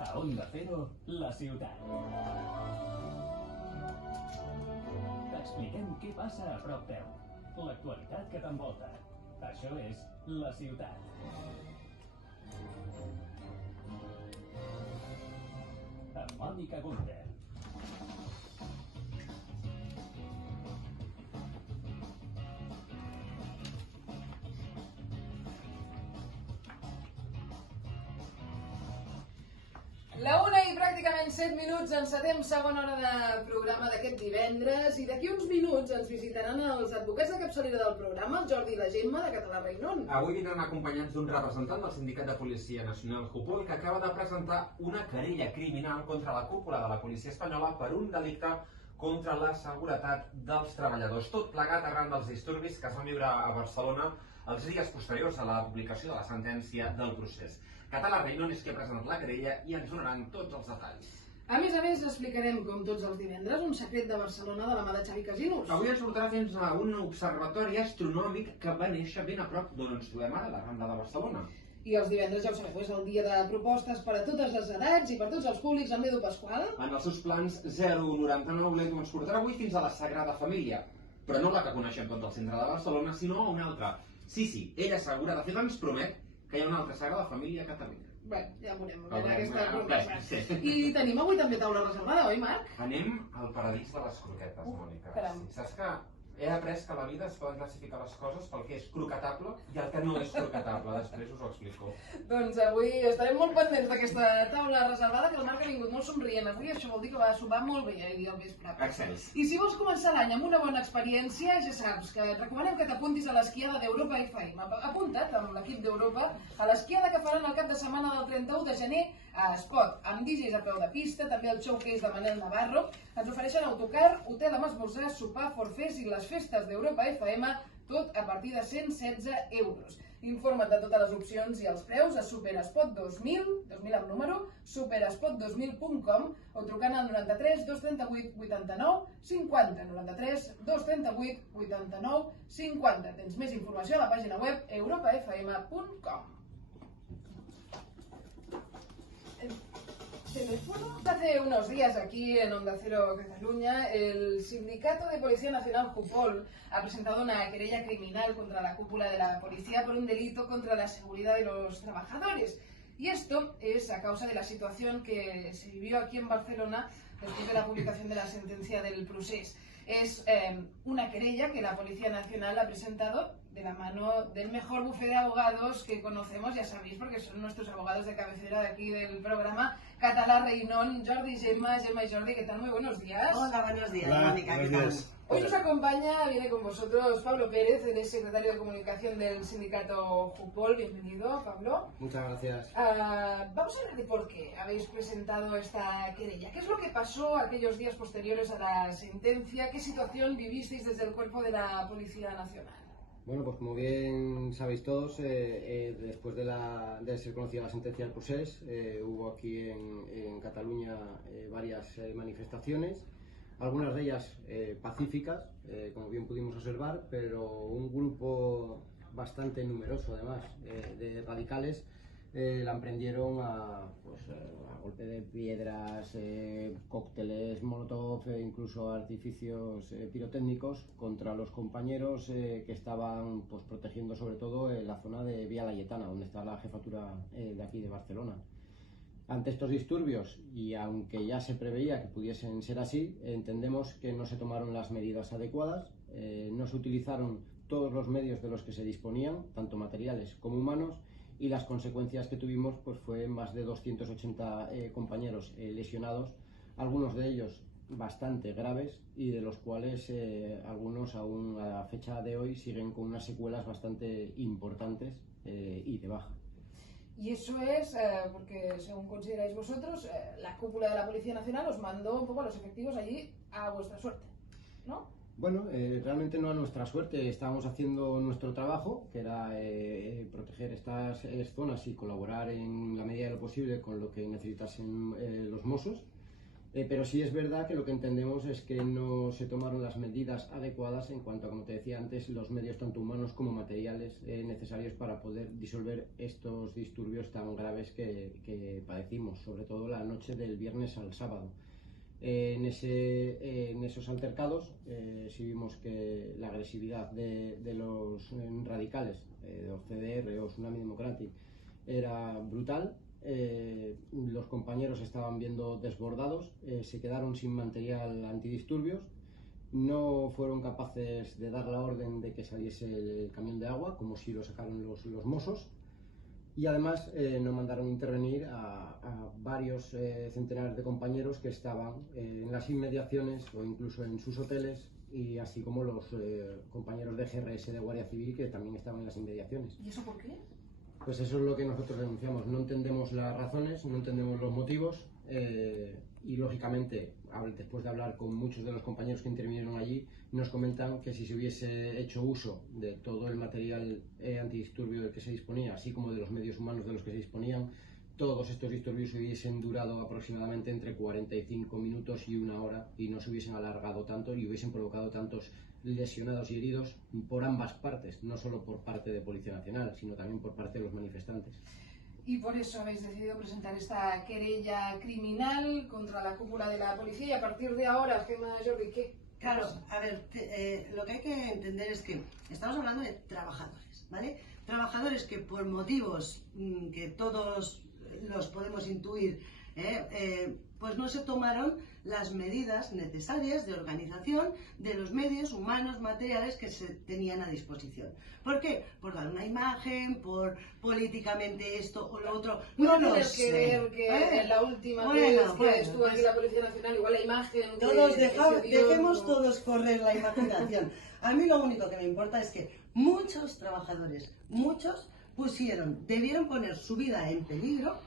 A Onda Cero, la ciutat. T'expliquem què passa a prop teu. L'actualitat que t'envolta. Això és la ciutat. Amb Mònica Gunter. La 1 i pràcticament 7 minuts, encetem segona hora de programa d'aquest divendres i d'aquí uns minuts ens visitaran els advocats de capçalera del programa, el Jordi i la Gemma de Català Rainon. Avui vindran acompanyats d'un representant del Sindicat de Policia Nacional Jupol que acaba de presentar una querella criminal contra la cúpula de la policia espanyola per un delicte contra la seguretat dels treballadors. Tot plegat arran dels disturbis que es van viure a Barcelona els dies posteriors a la publicació de la sentència del procés. Català Rainon és qui ha presentat la querella i ens donaran tots els detalls. A més, explicarem, com tots els divendres, un secret de Barcelona de la mà de Xavi Casinos. Avui ens portarà fins a un observatori astronòmic que va néixer ben a prop d'on ens trobem ara, la Rambla de Barcelona. I els divendres, ja ho sabeu, és el dia de propostes per a totes les edats i per tots els públics amb Edu Pasqual. En els seus plans 099, l'Edu ens portarà avui fins a la Sagrada Família, però no la que coneixem tots al centre de Barcelona, sinó una altra. Sí, ella és segura, de fet ens promet que hi ha una altra Sagrada Família a Catalunya. Bé, ja veurem aquesta promesa. I tenim avui també taula reservada, oi, Marc? Anem al paradís de les croquetes, Mònica. Caram. Saps que he après que a la vida es poden classificar les coses pel que és croquetable i el que no és croquetable. Després us ho explico. Doncs avui estarem molt pendents d'aquesta taula reservada, que el Marc ha vingut molt somrient avui, això vol dir que va sopar molt bé ahir al vespre. Excel·lent. I si vols començar l'any amb una bona experiència, ja saps que et recomanem que t'apuntis a l'esquiada d'Europa FM. Apunta't amb l'equip d'Europa a l'esquiada que faran el cap de setmana del 31 de gener a Espot, amb DJs a peu de pista, també el showcase de Manel Navarro. Ens ofereixen autocar, hotel amb esmorzar, sopar, forfers i les festes d'Europa FM, tot a partir de 116 euros. Informa't de totes les opcions i els preus a Superespot 2000, 2000 amb número, superespot2000.com o trucant al 93 238 89 50, 93 238 89 50. Tens més informació a la pàgina web europafm.com. Hace unos días aquí en Onda Cero Cataluña, el Sindicato de Policía Nacional Jupol ha presentado una querella criminal contra la cúpula de la policía por un delito contra la seguridad de los trabajadores. Y esto es a causa de la situación que se vivió aquí en Barcelona después de la publicación de la sentencia del procés. Es una querella que la Policía Nacional ha presentado de la mano del mejor bufete de abogados que conocemos, ya sabéis, porque son nuestros abogados de cabecera de aquí del programa, Català Rainon, Jordi, Gemma y Jordi. ¿Qué tal? Muy buenos días. Hola, buenos días, Hola, Mónica, ¿qué buenos tal? días. Hoy nos acompaña, viene con vosotros Pablo Pérez, el secretario de comunicación del sindicato Jupol. Bienvenido, Pablo. Muchas gracias. Vamos a hablar de por qué habéis presentado esta querella. ¿Qué es lo que pasó aquellos días posteriores a la sentencia? ¿Qué situación vivisteis desde el cuerpo de la Policía Nacional? Bueno, pues como bien sabéis todos, después de ser conocida la sentencia del procés, hubo aquí en Cataluña varias manifestaciones, algunas de ellas pacíficas, como bien pudimos observar, pero un grupo bastante numeroso además de radicales la emprendieron a golpe de piedras, cócteles molotov, incluso artificios pirotécnicos contra los compañeros que estaban protegiendo sobre todo la zona de Vía Laietana, donde está la jefatura de aquí de Barcelona. Ante estos disturbios, y aunque ya se preveía que pudiesen ser así, entendemos que no se tomaron las medidas adecuadas, no se utilizaron todos los medios de los que se disponían, tanto materiales como humanos, y las consecuencias que tuvimos pues fue más de 280 compañeros lesionados, algunos de ellos bastante graves y de los cuales algunos aún a la fecha de hoy siguen con unas secuelas bastante importantes y de baja. Y eso es porque, según consideráis vosotros, la cúpula de la Policía Nacional os mandó un poco a los efectivos allí a vuestra suerte, ¿no? Bueno, realmente no a nuestra suerte, estábamos haciendo nuestro trabajo, que era proteger estas zonas y colaborar en la medida de lo posible con lo que necesitasen los Mossos. Pero sí es verdad que lo que entendemos es que no se tomaron las medidas adecuadas en cuanto a, como te decía antes, los medios tanto humanos como materiales necesarios para poder disolver estos disturbios tan graves que padecimos, sobre todo la noche del viernes al sábado. En esos altercados sí vimos que la agresividad de los radicales, de CDR o Tsunami Democratic, era brutal. Los compañeros estaban viendo desbordados, se quedaron sin material antidisturbios, no fueron capaces de dar la orden de que saliese el camión de agua, como si lo sacaron los Mossos, y además no mandaron intervenir a varios centenares de compañeros que estaban en las inmediaciones o incluso en sus hoteles, y así como los compañeros de GRS de Guardia Civil que también estaban en las inmediaciones. ¿Y eso por qué? Pues eso es lo que nosotros denunciamos. No entendemos las razones, no entendemos los motivos y lógicamente, después de hablar con muchos de los compañeros que intervinieron allí, nos comentan que si se hubiese hecho uso de todo el material antidisturbio del que se disponía, así como de los medios humanos de los que se disponían, todos estos disturbios hubiesen durado aproximadamente entre 45 minutos y 1 hora y no se hubiesen alargado tanto y hubiesen provocado tantos lesionados y heridos por ambas partes, no solo por parte de Policía Nacional, sino también por parte de los manifestantes. Y por eso habéis decidido presentar esta querella criminal contra la cúpula de la policía y a partir de ahora, Gemma, Jordi, ¿qué? Claro, a ver, lo que hay que entender es que estamos hablando de trabajadores, ¿vale? Trabajadores que por motivos que todos los podemos intuir, pues no se tomaron las medidas necesarias de organización de los medios humanos, materiales que se tenían a disposición. ¿Por qué? Por dar una imagen, por políticamente esto o lo otro. No tienes que ver que en la última vez que estuvo aquí la Policía Nacional, igual la imagen... Todos dejemos todos correr la imaginación. A mí lo único que me importa es que muchos trabajadores, debieron poner su vida en peligro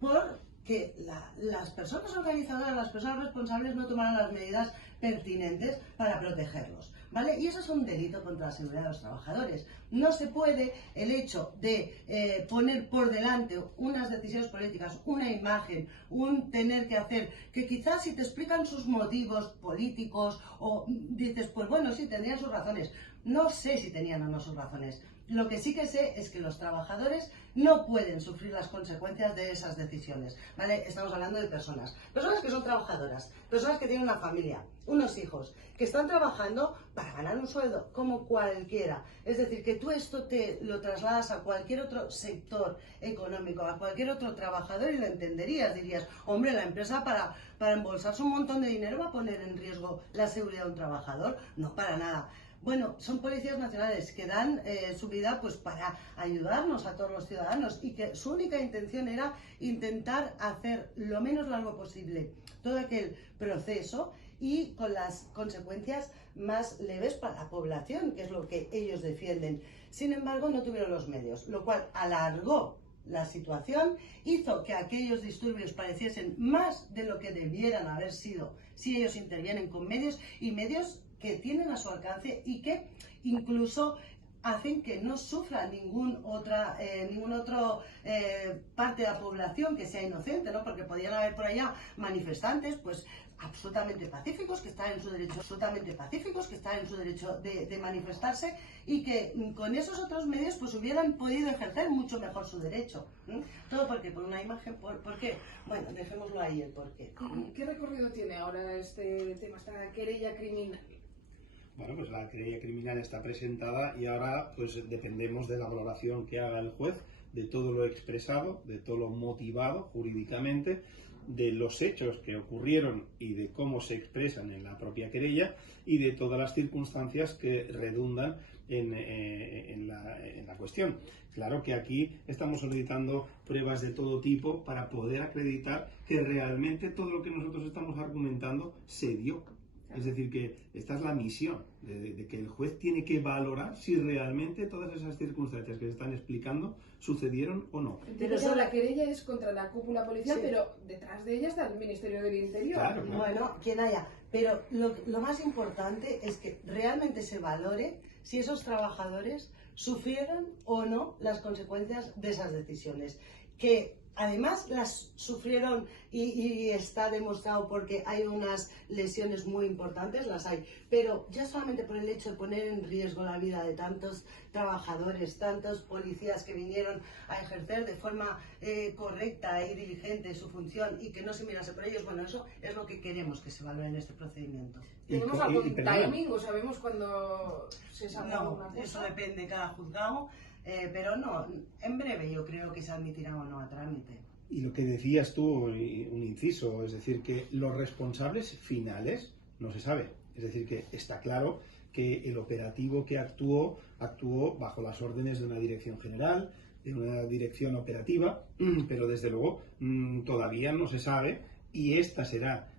porque las personas organizadoras, las personas responsables no tomaron las medidas pertinentes para protegerlos, ¿vale? Y eso es un delito contra la seguridad de los trabajadores. No se puede el hecho de poner por delante unas decisiones políticas, una imagen, un tener que hacer, que quizás si te explican sus motivos políticos o dices, pues bueno, sí, tendrían sus razones. No sé si tenían o no sus razones. Lo que sí que sé es que los trabajadores no pueden sufrir las consecuencias de esas decisiones, ¿vale? Estamos hablando de personas que son trabajadoras, personas que tienen una familia, unos hijos, que están trabajando para ganar un sueldo, como cualquiera. Es decir, que tú esto te lo trasladas a cualquier otro sector económico, a cualquier otro trabajador y lo entenderías, dirías, hombre, la empresa para embolsarse un montón de dinero va a poner en riesgo la seguridad de un trabajador. No, para nada. Bueno, son policías nacionales que dan su vida pues para ayudarnos a todos los ciudadanos y que su única intención era intentar hacer lo menos largo posible todo aquel proceso y con las consecuencias más leves para la población, que es lo que ellos defienden. Sin embargo, no tuvieron los medios, lo cual alargó la situación, hizo que aquellos disturbios pareciesen más de lo que debieran haber sido si ellos intervienen con medios y medios que tienen a su alcance y que incluso hacen que no sufra ningún otro parte de la población que sea inocente, ¿no? Porque podrían haber por allá manifestantes, pues absolutamente pacíficos, que están en su derecho, de manifestarse y que con esos otros medios pues hubieran podido ejercer mucho mejor su derecho. Todo porque por una imagen, ¿por qué? Bueno, dejémoslo ahí el por qué. ¿Qué recorrido tiene ahora este tema, esta querella criminal? Bueno, pues la querella criminal está presentada y ahora pues dependemos de la valoración que haga el juez de todo lo expresado, de todo lo motivado jurídicamente, de los hechos que ocurrieron y de cómo se expresan en la propia querella y de todas las circunstancias que redundan en la cuestión. Claro que aquí estamos solicitando pruebas de todo tipo para poder acreditar que realmente todo lo que nosotros estamos argumentando se dio. Es decir, que esta es la misión, de que el juez tiene que valorar si realmente todas esas circunstancias que se están explicando sucedieron o no. Pero la querella es contra la cúpula policial, sí, pero detrás de ella está el Ministerio del Interior. Claro, claro. Bueno, quien haya. Pero lo más importante es que realmente se valore si esos trabajadores sufrieron o no las consecuencias de esas decisiones. Que además las sufrieron y está demostrado porque hay unas lesiones muy importantes, las hay, pero ya solamente por el hecho de poner en riesgo la vida de tantos trabajadores, tantos policías que vinieron a ejercer de forma correcta y diligente su función y que no se mirase por ellos, bueno, eso es lo que queremos que se valore en este procedimiento. ¿Tenemos algún timing o sabemos cuándo se sabrá No, alguna cosa? eso depende de cada juzgado, pero no, en breve yo creo que se admitirá o no a trámite. Y lo que decías tú, un inciso, es decir, que los responsables finales no se sabe. Es decir, que está claro que el operativo que actuó bajo las órdenes de una dirección general, de una dirección operativa, pero desde luego todavía no se sabe y esta será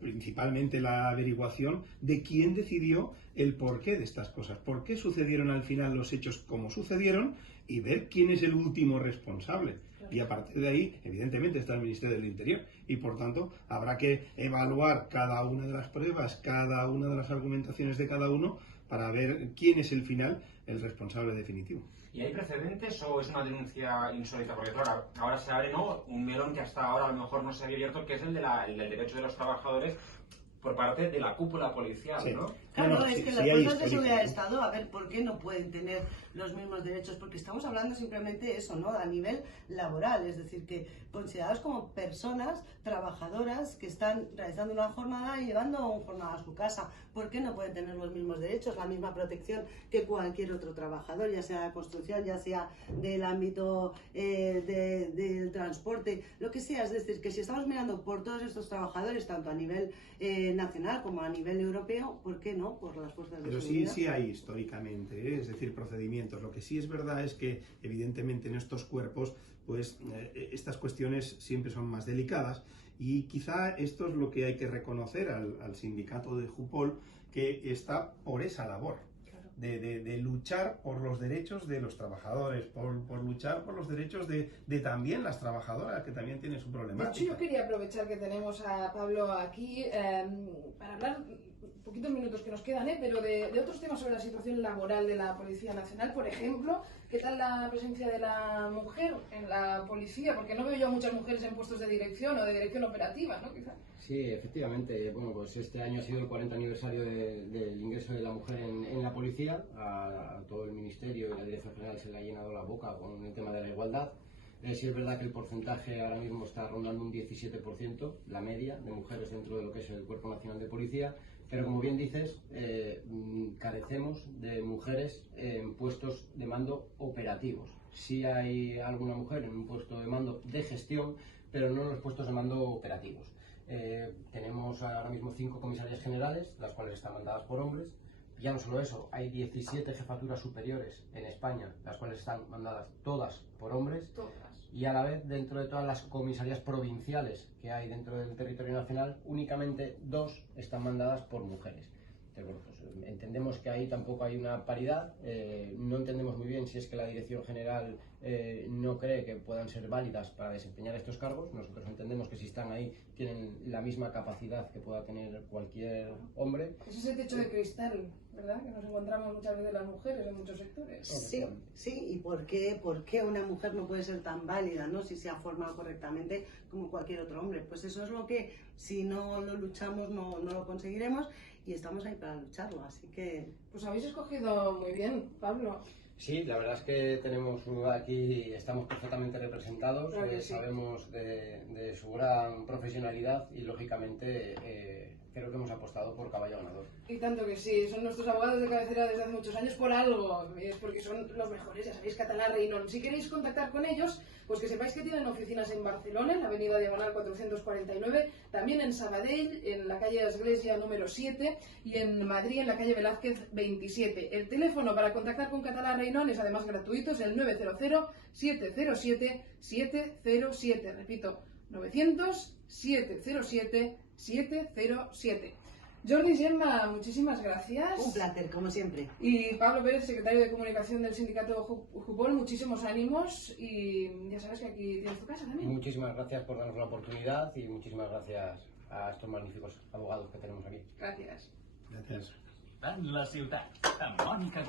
principalmente la averiguación de quién decidió el porqué de estas cosas, por qué sucedieron al final los hechos como sucedieron y ver quién es el último responsable. Y a partir de ahí, evidentemente, está el Ministerio del Interior y, por tanto, habrá que evaluar cada una de las pruebas, cada una de las argumentaciones de cada uno para ver quién es el final, el responsable definitivo. ¿Y hay precedentes o es una denuncia insólita? Porque claro, ahora se abre, ¿no?, un melón que hasta ahora a lo mejor no se había abierto, que es el del derecho de los trabajadores por parte de la cúpula policial, sí, ¿no? Claro, es que las fuerzas de seguridad del Estado, a ver, ¿por qué no pueden tener los mismos derechos? Porque estamos hablando simplemente de eso, ¿no? A nivel laboral, es decir, que considerados como personas trabajadoras que están realizando una jornada y llevando una jornada a su casa, ¿por qué no pueden tener los mismos derechos, la misma protección que cualquier otro trabajador, ya sea de construcción, ya sea del ámbito del transporte, lo que sea? Es decir, que si estamos mirando por todos estos trabajadores, tanto a nivel nacional como a nivel europeo, ¿por qué no? Por las fuerzas de Pero seguridad. sí hay históricamente, es decir, procedimientos. Lo que sí es verdad es que, evidentemente, en estos cuerpos, pues estas cuestiones siempre son más delicadas y quizá esto es lo que hay que reconocer al sindicato de Jupol, que está por esa labor. De luchar por los derechos de los trabajadores, por luchar por los derechos de también las trabajadoras, que también tienen su problemática. De hecho, yo quería aprovechar que tenemos a Pablo aquí para hablar poquitos minutos que nos quedan, pero de otros temas sobre la situación laboral de la Policía Nacional. Por ejemplo, ¿qué tal la presencia de la mujer en la policía? Porque no veo yo a muchas mujeres en puestos de dirección o de dirección operativa, ¿no? Quizá. Sí, efectivamente. Bueno, pues este año ha sido el 40 aniversario del ingreso de la mujer en la policía. A todo el Ministerio y la Dirección General se le ha llenado la boca con el tema de la igualdad. Sí es verdad que el porcentaje ahora mismo está rondando un 17%, la media de mujeres dentro de lo que es el Cuerpo Nacional de Policía, pero como bien dices, carecemos de mujeres en puestos de mando operativos. Sí hay alguna mujer en un puesto de mando de gestión, pero no en los puestos de mando operativos. Tenemos ahora mismo 5 comisarías generales, las cuales están mandadas por hombres. Ya no solo eso, hay 17 jefaturas superiores en España, las cuales están mandadas todas por hombres. Todas. Y a la vez, dentro de todas las comisarías provinciales que hay dentro del territorio nacional, únicamente 2 están mandadas por mujeres. Entonces, bueno, pues entendemos que ahí tampoco hay una paridad. No entendemos muy bien si es que la Dirección General no cree que puedan ser válidas para desempeñar estos cargos. Nosotros entendemos que si están ahí tienen la misma capacidad que pueda tener cualquier hombre. Ese es el techo de cristal, ¿verdad? Que nos encontramos muchas veces las mujeres en muchos sectores. Sí, sí, ¿y por qué una mujer no puede ser tan válida, ¿no? Si se ha formado correctamente como cualquier otro hombre? Pues eso es lo que, si no lo luchamos, no lo conseguiremos, y estamos ahí para lucharlo, así que... Pues habéis escogido muy bien, Pablo. Sí, la verdad es que tenemos aquí, estamos perfectamente representados, Claro que sí. Sabemos de su gran profesionalidad y lógicamente creo que hemos apostado por caballo ganador. Y tanto que sí, son nuestros abogados de cabecera desde hace muchos años por algo, es porque son los mejores, ya sabéis, Catalá Reynón. Si queréis contactar con ellos, pues que sepáis que tienen oficinas en Barcelona, en la avenida Diagonal 449, también en Sabadell, en la calle Església número 7, y en Madrid, en la calle Velázquez 27. El teléfono para contactar con Catalá Reynón es además gratuito, es el 900-707-707, repito, 900-707-707. Jordi Gemma, muchísimas gracias. Un placer, como siempre. Y Pablo Pérez, secretario de Comunicación del Sindicato Jupol, muchísimos ánimos y ya sabes que aquí tienes tu casa también. Muchísimas gracias por darnos la oportunidad y muchísimas gracias a estos magníficos abogados que tenemos aquí. Gracias. Gracias. En la ciutat, amb Mònica